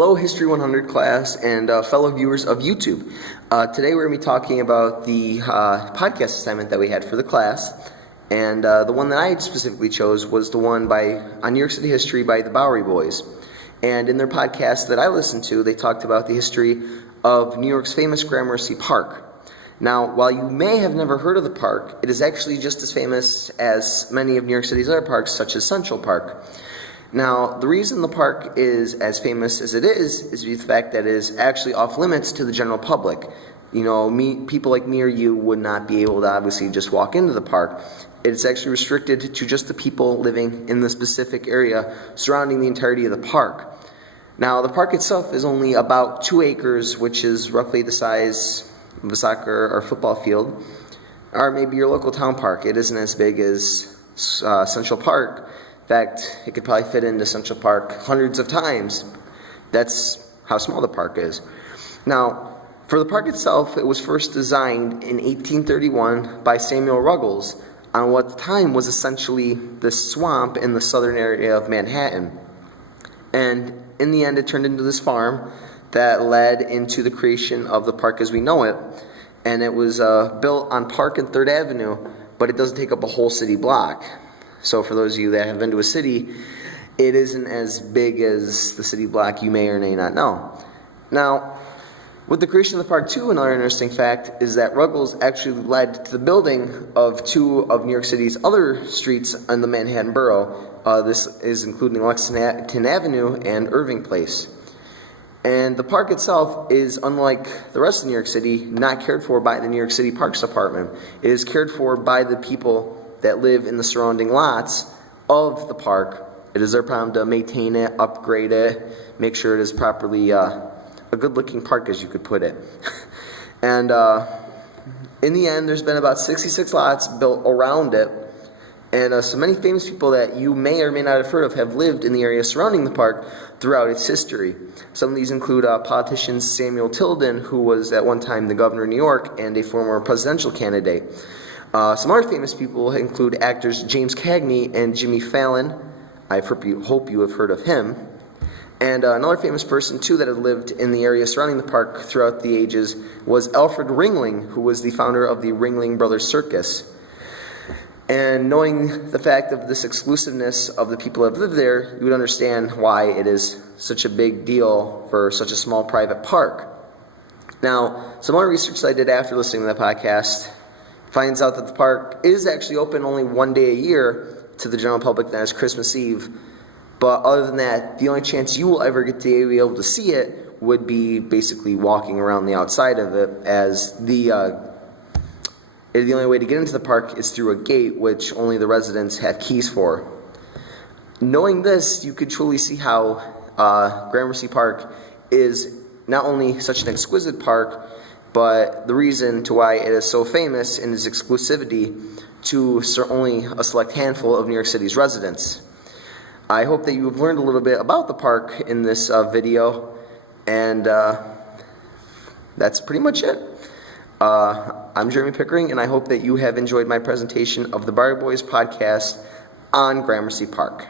Hello, History 100 class and fellow viewers of YouTube. Today we're going to be talking about the podcast assignment that we had for the class, and the one that I specifically chose was the one on New York City history by the Bowery Boys. And in their podcast that I listened to, they talked about the history of New York's famous Gramercy Park. Now, while you may have never heard of the park, it is actually just as famous as many of New York City's other parks, such as Central Park. Now, the reason the park is as famous as it is due to the fact that it is actually off limits to the general public. You know, people like me or you would not be able to obviously just walk into the park. It's actually restricted to just the people living in the specific area surrounding the entirety of the park. Now, the park itself is only about 2 acres, which is roughly the size of a soccer or football field, or maybe your local town park. It isn't as big as Central Park. In fact, it could probably fit into Central Park hundreds of times. That's how small the park is. Now, for the park itself, it was first designed in 1831 by Samuel Ruggles on what at the time was essentially the swamp in the southern area of Manhattan. And in the end, it turned into this farm that led into the creation of the park as we know it. And it was built on Park and 3rd Avenue, but it doesn't take up a whole city block. So for those of you that have been to a city, it isn't as big as the city block you may or may not know. Now, with the creation of the park too, another interesting fact is that Ruggles actually led to the building of 2 of New York City's other streets in the Manhattan borough. This is including Lexington Avenue and Irving Place. And the park itself is, unlike the rest of New York City, not cared for by the New York City Parks Department. It is cared for by the people that live in the surrounding lots of the park. It is their problem to maintain it, upgrade it, make sure it is properly a good-looking park, as you could put it. And in the end, there's been about 66 lots built around it, and so many famous people that you may or may not have heard of have lived in the area surrounding the park throughout its history. Some of these include politician Samuel Tilden, who was at one time the governor of New York and a former presidential candidate. Some other famous people include actors James Cagney and Jimmy Fallon. I hope you have heard of him. And another famous person, too, that had lived in the area surrounding the park throughout the ages was Alfred Ringling, who was the founder of the Ringling Brothers Circus. And knowing the fact of this exclusiveness of the people that live there, you would understand why it is such a big deal for such a small private park. Now, some other research I did after listening to the podcast finds out that the park is actually open only one day a year to the general public, that is Christmas Eve. But other than that, the only chance you will ever get to be able to see it would be basically walking around the outside of it, as the only way to get into the park is through a gate, which only the residents have keys for. Knowing this, you could truly see how Gramercy Park is not only such an exquisite park, but the reason to why it is so famous in its exclusivity to only a select handful of New York City's residents. I hope that you have learned a little bit about the park in this video, and that's pretty much it. I'm Jeremy Pickering, and I hope that you have enjoyed my presentation of the Bowery Boys podcast on Gramercy Park.